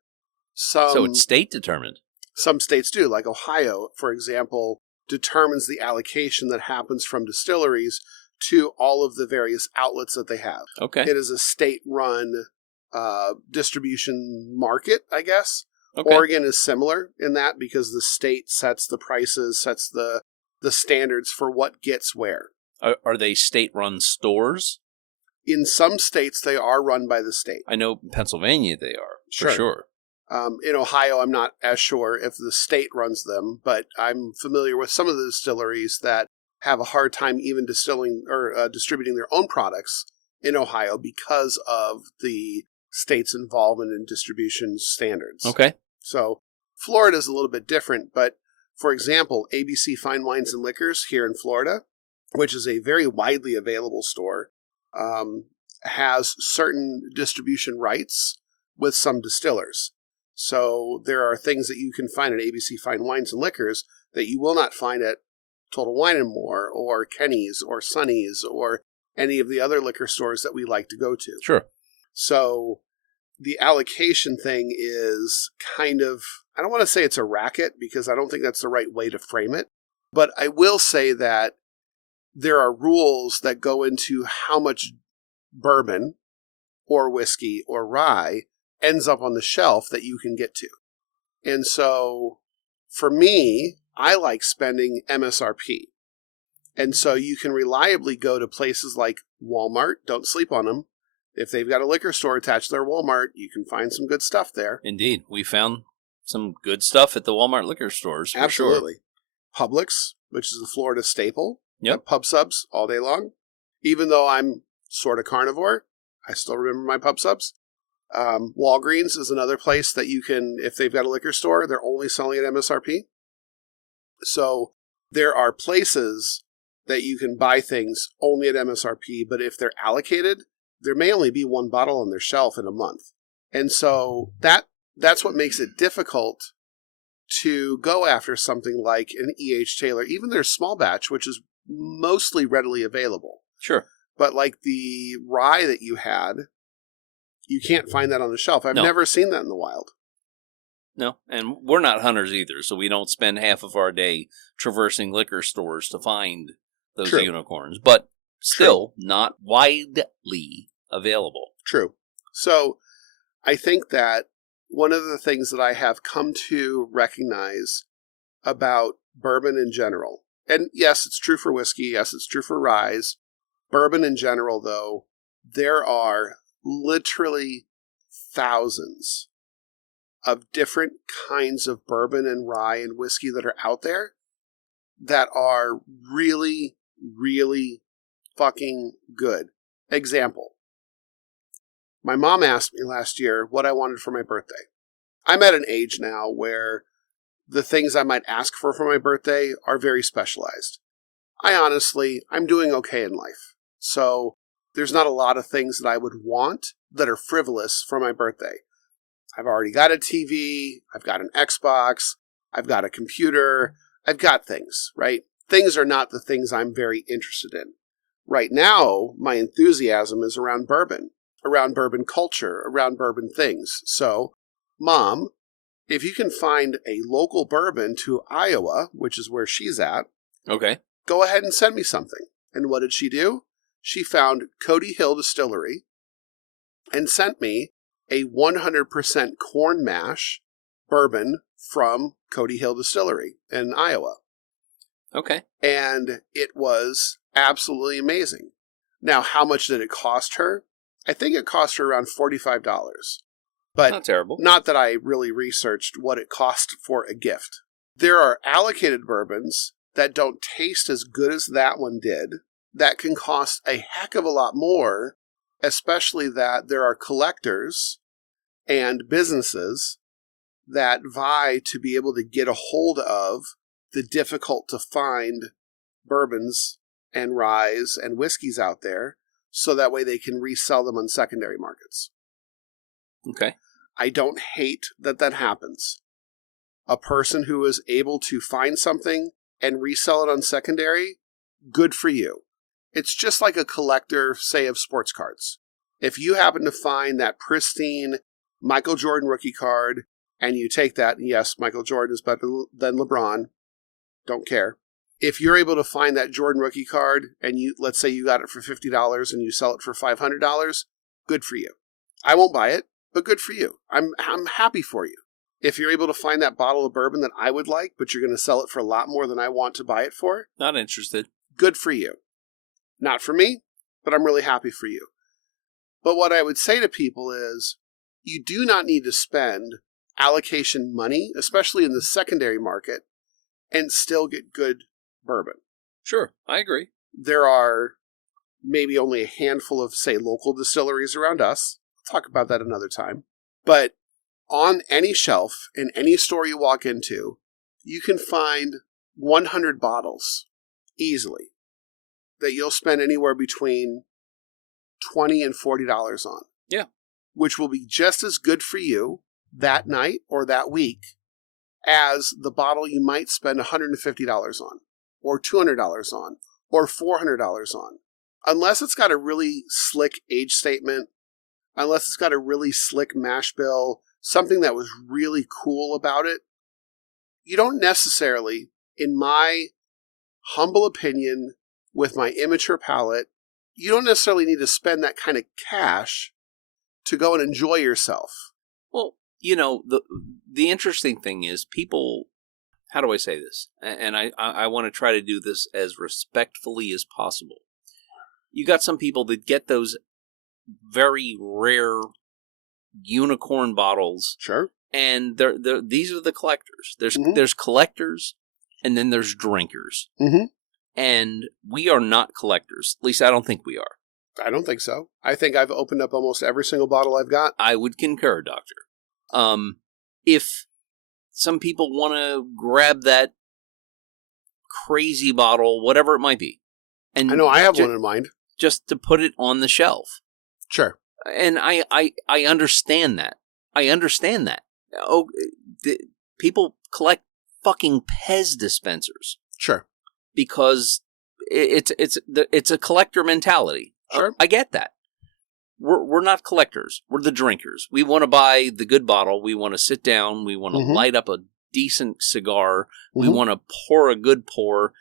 So it's state determined. Some states do, like Ohio, for example, determines the allocation that happens from distilleries to all of the various outlets that they have. Okay. It is a state-run distribution market, I guess. Okay. Oregon is similar in that because the state sets the prices, sets the standards for what gets where. Are they state-run stores? In some states, they are run by the state. I know in Pennsylvania they are, for sure. In Ohio, I'm not as sure if the state runs them, but I'm familiar with some of the distilleries that have a hard time even distilling or distributing their own products in Ohio because of the state's involvement in distribution standards. Okay. So Florida is a little bit different, but for example, ABC Fine Wines and Liquors here in Florida, which is a very widely available store, has certain distribution rights with some distillers. So there are things that you can find at ABC Fine Wines and Liquors that you will not find at Total Wine & More or Kenny's or Sonny's or any of the other liquor stores that we like to go to. Sure. So the allocation thing is kind of, I don't want to say it's a racket because I don't think that's the right way to frame it, but I will say that there are rules that go into how much bourbon or whiskey or rye ends up on the shelf that you can get to. And so for me, I like spending MSRP. And so you can reliably go to places like Walmart. Don't sleep on them. If they've got a liquor store attached to their Walmart, you can find some good stuff there. Indeed. We found some good stuff at the Walmart liquor stores. For Absolutely. Sure. Publix, which is a Florida staple. Yep. Pub subs all day long. Even though I'm sort of carnivore, I still remember my pub subs. Walgreens is another place that you can, if they've got a liquor store, they're only selling at MSRP. So there are places that you can buy things only at MSRP, but if they're allocated, there may only be one bottle on their shelf in a month. And so that's what makes it difficult to go after something like an E.H. Taylor, even their small batch, which is mostly readily available. Sure. But like the rye that you had, you can't find that on the shelf. I've never seen that in the wild. No, and we're not hunters either, so we don't spend half of our day traversing liquor stores to find those True. unicorns, but still not widely available. True. So I think that one of the things that I have come to recognize about bourbon in general, and yes, it's true for whiskey, yes, it's true for rye, bourbon in general, though, there are literally thousands of different kinds of bourbon and rye and whiskey that are out there that are really, really fucking good. Example. My mom asked me last year what I wanted for my birthday. I'm at an age now where the things I might ask for my birthday are very specialized. I'm doing okay in life. So there's not a lot of things that I would want that are frivolous for my birthday. I've already got a TV, I've got an Xbox, I've got a computer, I've got things, right? Things are not the things I'm very interested in. Right now, my enthusiasm is around bourbon culture, around bourbon things. So, Mom, if you can find a local bourbon to Iowa, which is where she's at, okay, go ahead and send me something. And what did she do? She found Cody Hill Distillery and sent me a 100% corn mash bourbon from Cody Hill Distillery in Iowa. Okay. And it was absolutely amazing. Now, how much did it cost her? I think it cost her around $45. But not terrible. Not that I really researched what it cost for a gift. There are allocated bourbons that don't taste as good as that one did, that can cost a heck of a lot more, especially that there are collectors and businesses that vie to be able to get a hold of the difficult to find bourbons and ryes and whiskeys out there, so that way they can resell them on secondary markets. Okay. I don't hate that happens. A person who is able to find something and resell it on secondary, good for you. It's just like a collector, say, of sports cards. If you happen to find that pristine Michael Jordan rookie card and you take that, and yes, Michael Jordan is better than LeBron, don't care. If you're able to find that Jordan rookie card and let's say you got it for $50 and you sell it for $500, good for you. I won't buy it, but good for you. I'm happy for you. If you're able to find that bottle of bourbon that I would like, but you're going to sell it for a lot more than I want to buy it for, not interested. Good for you. Not for me, but I'm really happy for you. But what I would say to people is, you do not need to spend allocation money, especially in the secondary market, and still get good bourbon. Sure, I agree. There are maybe only a handful of, say, local distilleries around us. We'll talk about that another time. But on any shelf, in any store you walk into, you can find 100 bottles easily that you'll spend anywhere between $20 and $40 on. Yeah. Which will be just as good for you that night or that week as the bottle you might spend $150 on, or $200 on, or $400 on. Unless it's got a really slick age statement, unless it's got a really slick mash bill, something that was really cool about it, you don't necessarily, in my humble opinion, with my immature palate, you don't necessarily need to spend that kind of cash to go and enjoy yourself. Well, you know, the interesting thing is people, how do I say this? And I want to try to do this as respectfully as possible. You got some people that get those very rare unicorn bottles. Sure. And these are the collectors. There's collectors, and then there's drinkers. Mm-hmm. And we are not collectors. At least I don't think we are. I don't think so. I think I've opened up almost every single bottle I've got. I would concur, Doctor. If some people want to grab that crazy bottle, whatever it might be, and I know I have one in mind, just to put it on the shelf. Sure. And I understand that. I understand that. Oh, people collect fucking Pez dispensers. Sure. Because it's a collector mentality. Sure. I get that. We're not collectors. We're the drinkers. We want to buy the good bottle. We want to sit down. We want to light up a decent cigar. We want to pour a good pour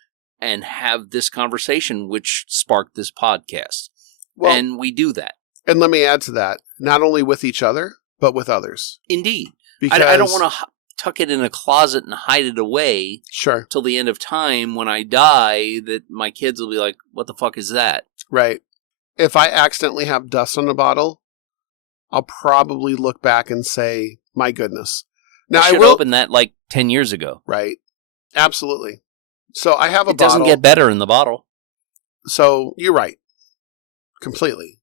and have this conversation, which sparked this podcast. Well, and we do that. And let me add to that, not only with each other, but with others. Indeed. Because I don't want to tuck it in a closet and hide it away. Sure. Till the end of time when I die, that my kids will be like, what the fuck is that? Right. If I accidentally have dust on a bottle, I'll probably look back and say, my goodness. Now, I will open that like 10 years ago. Right. Absolutely. So I have a bottle. It doesn't get better in the bottle. So you're right. Completely.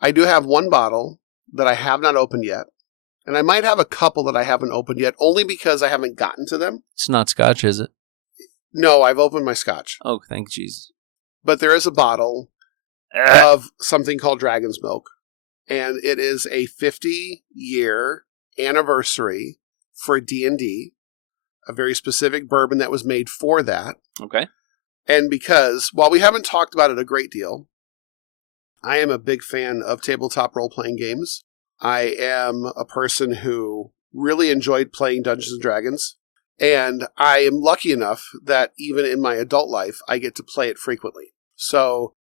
I do have one bottle that I have not opened yet. And I might have a couple that I haven't opened yet, only because I haven't gotten to them. It's not scotch, is it? No, I've opened my scotch. Oh, thank Jesus. But there is a bottle of something called Dragon's Milk. And it is a 50-year anniversary for D&D. A very specific bourbon that was made for that. Okay. And because, while we haven't talked about it a great deal, I am a big fan of tabletop role-playing games. I am a person who really enjoyed playing Dungeons & Dragons. And I am lucky enough that even in my adult life, I get to play it frequently. So,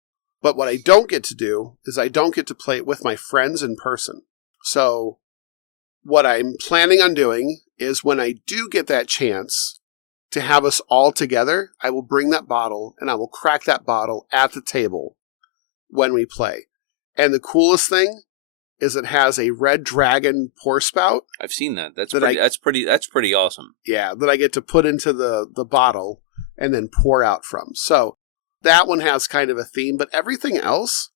but what I don't get to do is I don't get to play it with my friends in person. So what I'm planning on doing is when I do get that chance to have us all together, I will bring that bottle and I will crack that bottle at the table when we play. And the coolest thing is it has a red dragon pour spout. I've seen that. That's pretty awesome. Yeah, that I get to put into the bottle and then pour out from. So that one has kind of a theme, but everything else,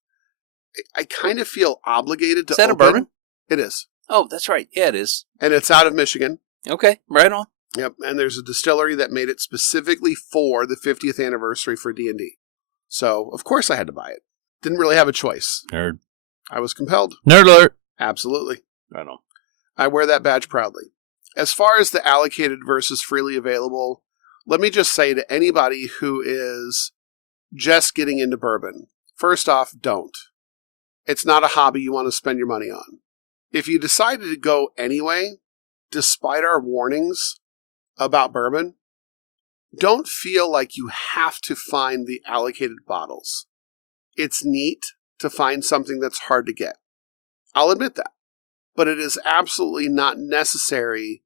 I kind of feel obligated to open. Is that a bourbon? It is. Oh, that's right. Yeah, it is. And it's out of Michigan. Okay, right on. Yep, and there's a distillery that made it specifically for the 50th anniversary for D&D. So, of course I had to buy it. Didn't really have a choice. Nerd. I was compelled. Nerd alert. Absolutely. Right on. I wear that badge proudly. As far as the allocated versus freely available, let me just say to anybody who is just getting into bourbon, first off, don't. It's not a hobby you want to spend your money on. If you decided to go anyway, despite our warnings about bourbon, don't feel like you have to find the allocated bottles. It's neat to find something that's hard to get. I'll admit that. But it is absolutely not necessary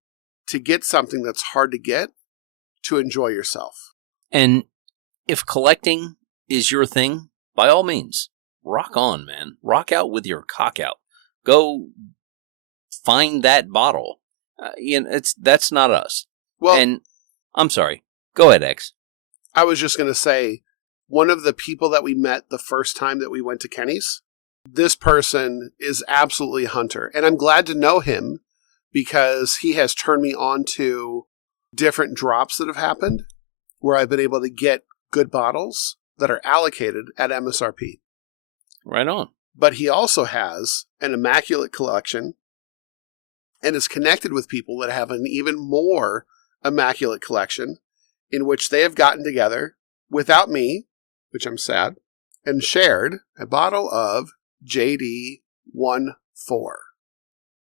to get something that's hard to get to enjoy yourself. And if collecting is your thing, by all means, rock on, man. Rock out with your cock out. Go find that bottle. That's not us. Well, and I'm sorry. Go ahead, X. I was just going to say, one of the people that we met the first time that we went to Kenny's, this person is absolutely a hunter. And I'm glad to know him because he has turned me on to different drops that have happened where I've been able to get good bottles that are allocated at MSRP. Right on. But he also has an immaculate collection and is connected with people that have an even more immaculate collection in which they have gotten together without me, which I'm sad, and shared a bottle of JD 1-4.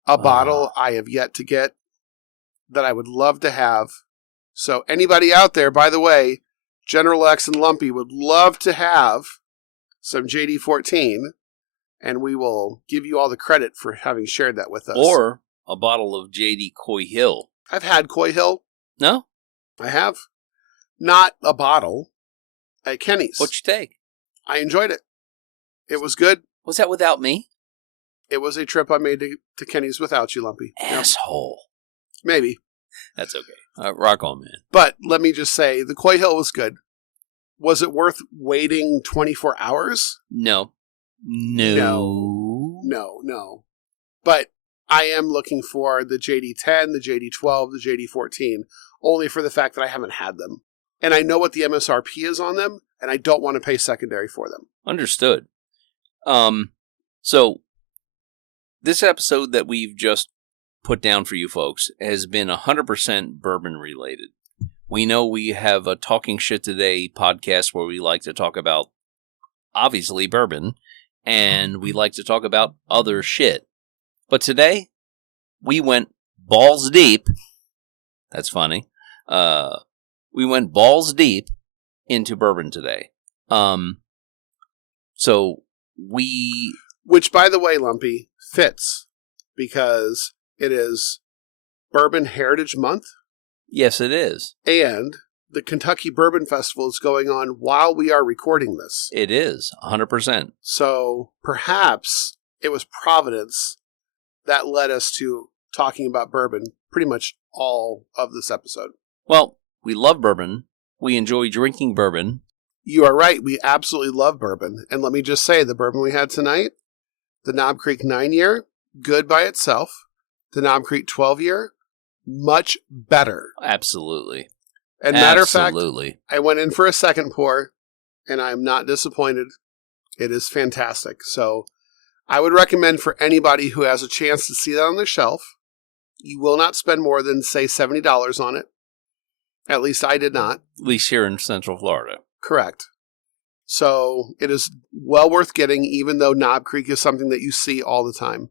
A bottle I have yet to get that I would love to have. So anybody out there, by the way, General X and Lumpy would love to have some JD 14, and we will give you all the credit for having shared that with us. Or a bottle of JD Coy Hill. I've had Coy Hill. No? I have. Not a bottle. At Kenny's. What'd you take? I enjoyed it. It was good. Was that without me? It was a trip I made to Kenny's without you, Lumpy. Asshole. Yeah. Maybe. That's okay. Rock on, man. But let me just say, the Coy Hill was good. Was it worth waiting 24 hours? No. But I am looking for the JD10, the JD12, the JD14, only for the fact that I haven't had them. And I know what the MSRP is on them, and I don't want to pay secondary for them. Understood. So, this episode that we've just put down for you folks has been 100% bourbon related. We know we have a Talking Shit Today podcast where we like to talk about, obviously, bourbon, and we like to talk about other shit. But today, we went balls deep. That's funny. We went balls deep into bourbon today. Which, by the way, Lumpy, fits because it is Bourbon Heritage Month. Yes, it is. And the Kentucky Bourbon Festival is going on while we are recording this. It is, 100%. So perhaps it was Providence that led us to talking about bourbon pretty much all of this episode. Well, we love bourbon. We enjoy drinking bourbon. You are right. We absolutely love bourbon. And let me just say, the bourbon we had tonight, the Knob Creek 9-year, good by itself. The Knob Creek 12-year, much better. Absolutely. And matter of fact, I went in for a second pour, and I'm not disappointed. It is fantastic. So I would recommend for anybody who has a chance to see that on the shelf, you will not spend more than, say, $70 on it. At least I did not. At least here in Central Florida. Correct. So it is well worth getting, even though Knob Creek is something that you see all the time.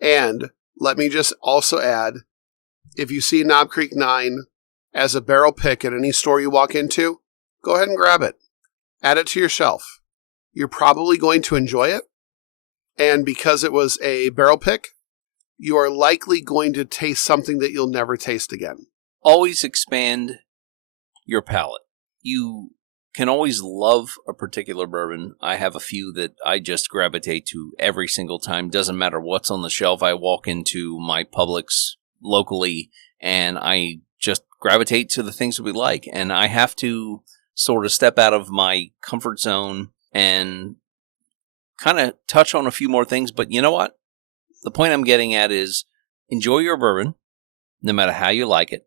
And let me just also add, if you see Knob Creek 9 as a barrel pick at any store you walk into, go ahead and grab it. Add it to your shelf. You're probably going to enjoy it. And because it was a barrel pick, you are likely going to taste something that you'll never taste again. Always expand your palate. You can always love a particular bourbon. I have a few that I just gravitate to every single time. Doesn't matter what's on the shelf. I walk into my Publix locally and I just gravitate to the things that we like. And I have to sort of step out of my comfort zone and kind of touch on a few more things. But you know what? The point I'm getting at is enjoy your bourbon, no matter how you like it.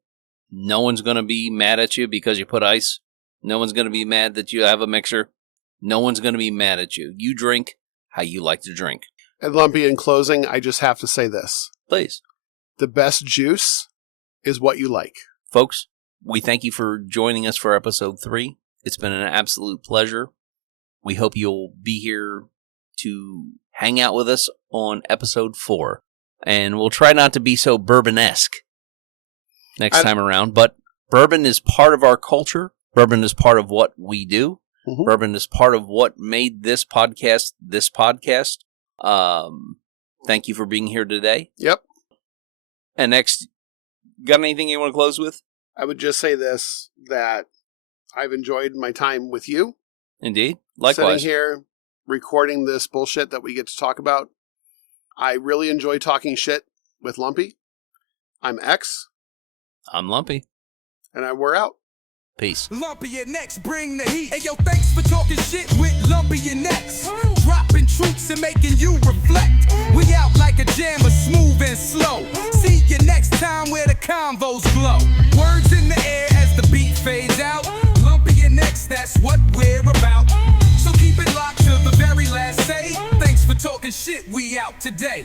No one's going to be mad at you because you put ice. No one's going to be mad that you have a mixer. No one's going to be mad at you. You drink how you like to drink. And Lumpy, in closing, I just have to say this. Please. The best juice is what you like. Folks, we thank you for joining us for episode 3. It's been an absolute pleasure. We hope you'll be here to hang out with us on episode 4. And we'll try not to be so bourbon-esque next time around. But bourbon is part of our culture. Bourbon is part of what we do. Mm-hmm. Bourbon is part of what made this podcast this podcast. Thank you for being here today. Yep. And next, got anything you want to close with? I would just say this, that I've enjoyed my time with you. Indeed. Likewise. Sitting here, recording this bullshit that we get to talk about. I really enjoy talking shit with Lumpy. I'm X. I'm Lumpy. And we're out. Peace. Lumpy and X, bring the heat. Hey, yo, thanks for talking shit with Lumpy and X. Dropping truths and making you reflect. We out like a jammer, smooth and slow. See you next time where the convos glow. Words in the air as the beat fades out. Lumpy and X, that's what we're about. So keep it locked till the very last say. Thanks for talking shit, we out today.